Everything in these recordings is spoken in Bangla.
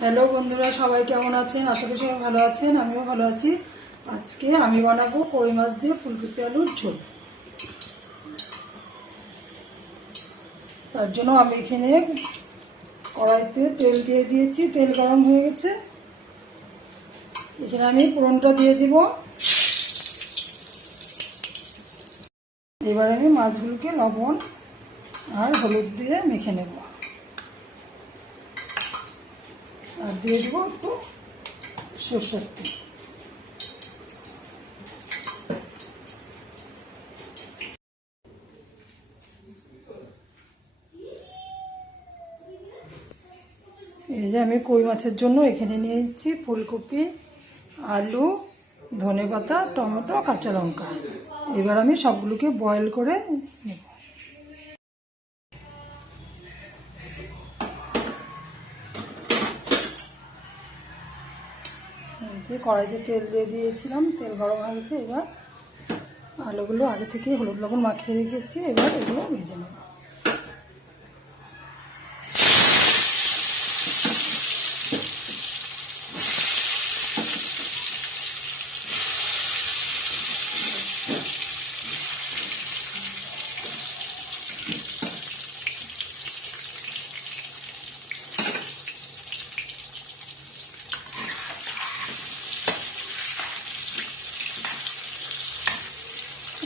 হ্যালো বন্ধুরা, সবাই কেমন আছেন? আশা করি সবাই ভালো আছেন, আমিও ভালো আছি। আজকে আমি বানাবো কই মাছ দিয়ে ফুলকপি আলুর ঝোল। তার জন্য আমি এখানে কড়াইতে তেল দিয়ে দিয়েছি, তেল গরম হয়ে গেছে। এখানে আমি ফোড়নটা দিয়ে দিব। এবার আমি মাছগুলোকে লবণ আর হলুদ দিয়ে মেখে নেব, আর দিয়ে দেবো একটু সরষের তেল। এই যে আমি কই মাছের জন্য এখানে নিয়েছি ফুলকপি, আলু, ধনেপাতা, টমেটো, কাঁচা লঙ্কা। এবার আমি সবগুলোকে বয়েল করে নেব। যে কড়াইতে তেল দিয়ে দিয়েছিলাম, তেল গরম হয়ে গেছে। এবার আলুগুলো আগে থেকে হলুদ লবণ মাখিয়ে রেখেছি, এবার এগুলো ভেজে নেব।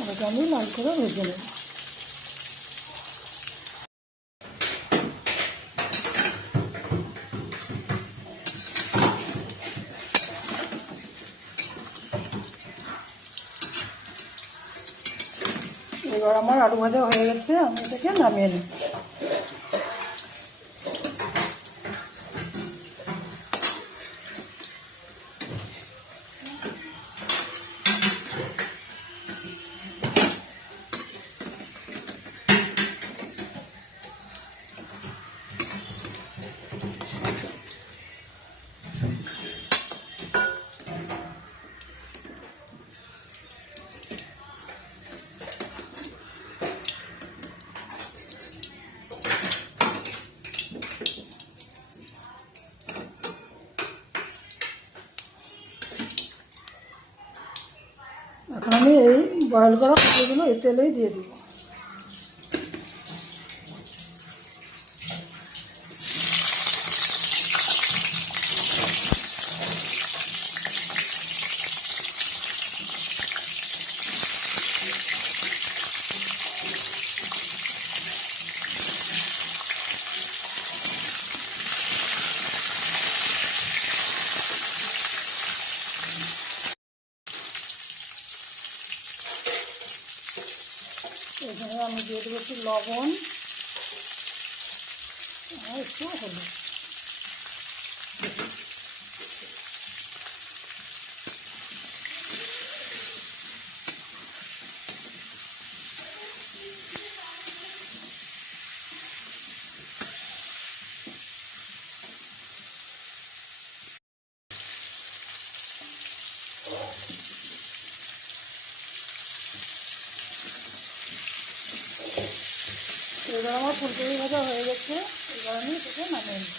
ওটাকে আমি লাল করে ভেজে নেব। এবার আমার আলু ভাজা হয়ে গেছে, আমি এটাকে নামিয়ে নেব। এখন আমি এই বয়েল করা কপিগুলো এই তেলেই দিয়ে দিব। এখানে আমি দিয়ে দেবো একটু লবণ আর একটু হলুদ। এবার আমার ফুলকপি ভাজা হয়ে গেছে, এবার আমি এটাকে নামিয়ে নেব।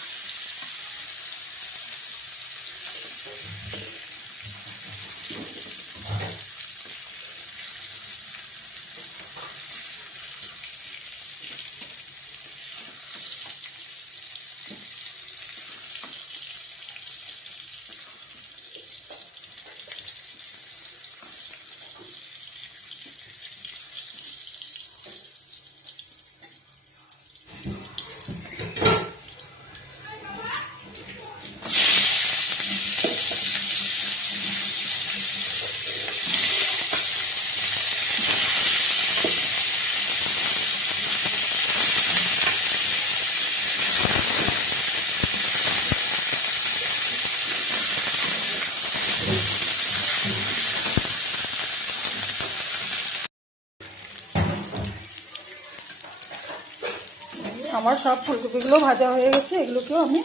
আমার সব ফুলকপিগুলো ভাজা হয়ে গেছে, এগুলোকেও আমি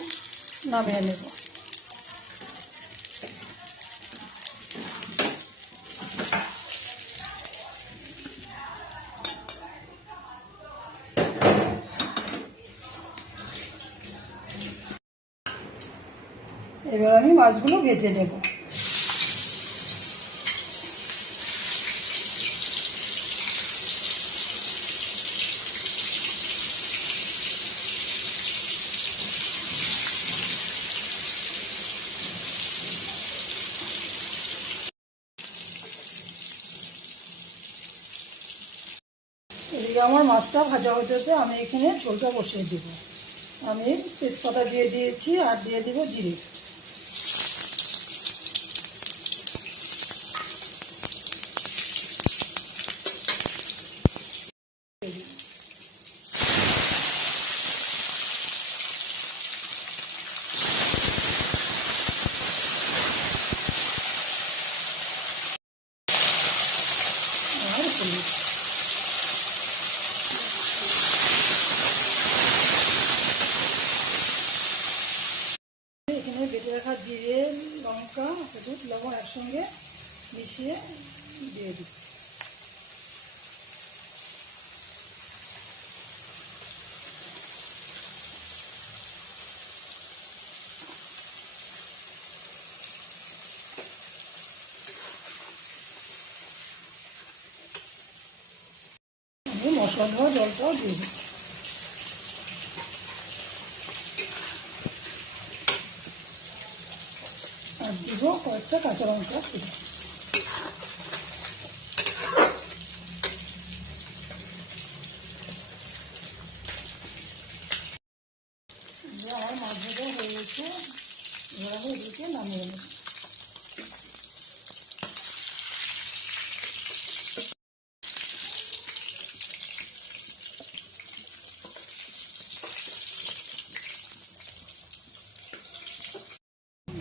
নামিয়ে নেব। এবার আমি মাছগুলো ভেজে নেব। এদিকে আমার মাছটা ভাজা হতে হতে আমি এখানে ঝোলটা বসিয়ে দেব। আমি তেজপাতা দিয়ে দিয়েছি আর দিয়ে দেবো জিরে। আর হলুদ। এখানে বেটে রাখা জিরে, লঙ্কা, হলুদ, লবণ একসঙ্গে মিশিয়ে দিয়ে দিচ্ছি। আমি মশলা ধোয়া জলটাও দিয়ে দিই। আর দিব কয়েকটা কাঁচা লঙ্কা ছিল। আমার মাছ ভাজা হয়ে গেছে, এবার আমি এদিকে নামিয়ে নেব।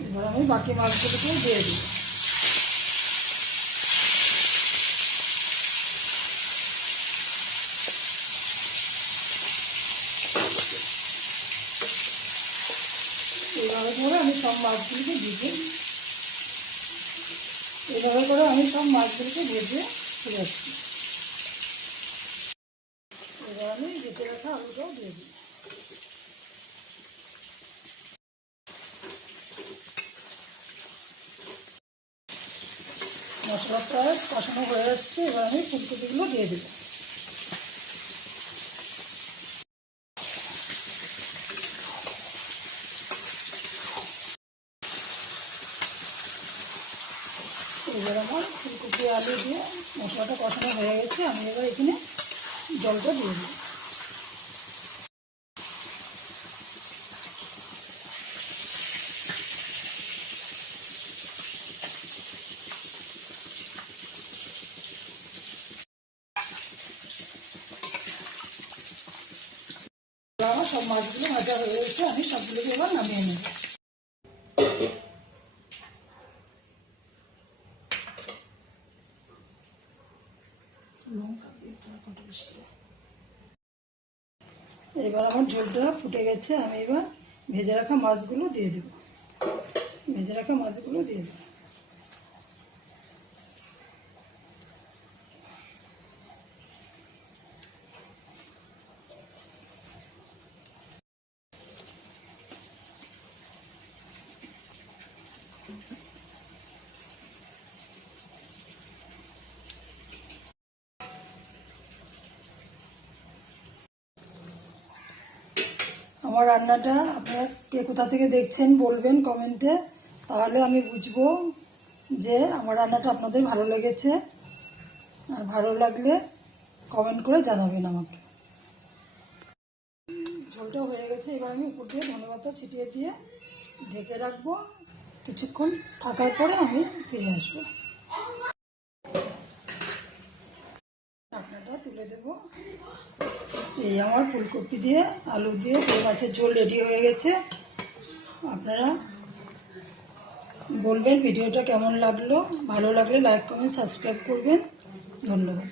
এবার আমি বাকি মাছগুলোকে দিয়ে দিই। এইভাবে করে আমি সব মাছগুলোকে ভেজে ফিরে আসছি। এবার আমি ভেজে রাখা আলুটাও দিয়ে দিই। মশলাটা কষানো হয়ে আসছে, এবার আমি ফুলকপিগুলো দিয়ে দেবো। এবার আমার ফুলকপি আলু দিয়ে মশলাটা কষানো হয়ে গেছে, আমি এবার এখানে জলটা দিয়ে দিই। আমার সব মাছগুলো ভাজা হয়ে গেছে, আমি সবগুলোকে এবার নামিয়ে নেব। এবার আমার ঝোলটা ফুটে গেছে, আমি এবার ভেজে রাখা মাছগুলো দিয়ে দেব। আমার রান্নাটা আপনারা কে কোথা থেকে দেখছেন বলবেন কমেন্টে, তাহলে আমি বুঝবো যে আমার রান্নাটা আপনাদের ভালো লেগেছে। আর ভালো লাগলে কমেন্ট করে জানাবেন আমাকে। ঝোলটা হয়ে গেছে, এবার আমি উপর দিয়ে ধনেপাতা ছিটিয়ে দিয়ে ঢেকে রাখবো। কিছুক্ষণ থাকার পরে আমি ফিরে আসবো। ঢাকনাটা তুলে দেবো। এই আমার ফুলকপি দিয়ে আলু দিয়ে মাছের ঝোল রেডি হয়ে গেছে। আপনারা বলবেন ভিডিওটা কেমন লাগলো, ভালো লাগলে লাইক কমেন্ট সাবস্ক্রাইব করবেন। ধন্যবাদ।